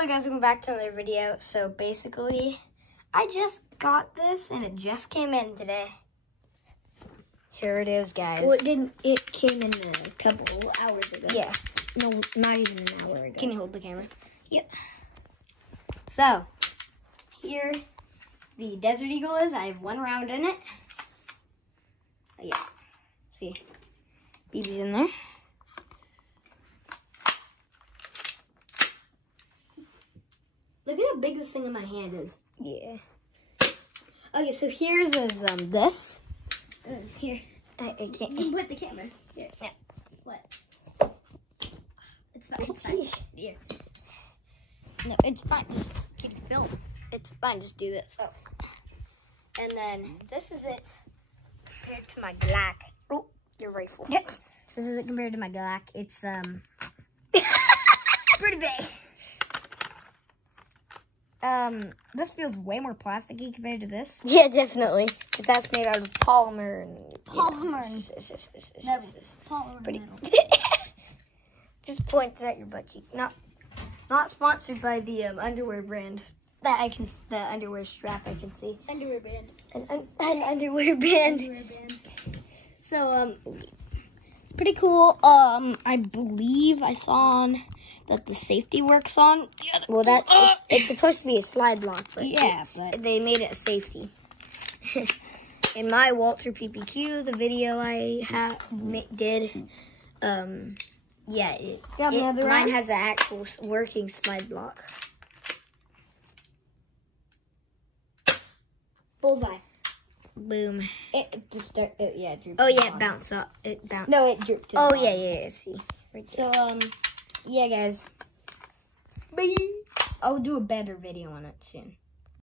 Hello guys, welcome back to another video. So basically, I just got this and it just came in today. Here it is, guys. Well, it came in a couple hours ago. Yeah. No, not even an hour ago. Can you hold the camera? Yep. So, here the Desert Eagle is. I have 1 round in it. Yeah. See, BB's in there. Look at how big this thing in my hand is. Yeah. Okay, so here's this. Here. I can't. You can put the camera. Here. Yeah. What? It's fine. Oh, It's fine. geez. Here. No, it's fine. Just keep it film. It's fine. Just do this. Oh. And then this is it compared to my Glock. Oh, your rifle. Yep. This is it compared to my Glock. It's pretty big. This feels way more plasticky compared to this. Yeah, definitely. Because that's made out of polymer and Polymer. Pretty. Just point it at your butt cheek. Not sponsored by the underwear brand. The underwear strap I can see. Underwear band. An underwear band. Underwear band. So pretty cool. I believe I saw on that the safety works on. Well, it's supposed to be a slide lock, but Yeah, but they made it a safety. In my Walter PPQ, the video I did, yeah, mine has an actual working slide lock. bullseye. Boom. It just drooped. Oh yeah, it bounced up. It bounced. No, it drooped. Oh yeah. See, right there. So yeah, guys. I'll do a better video on it soon.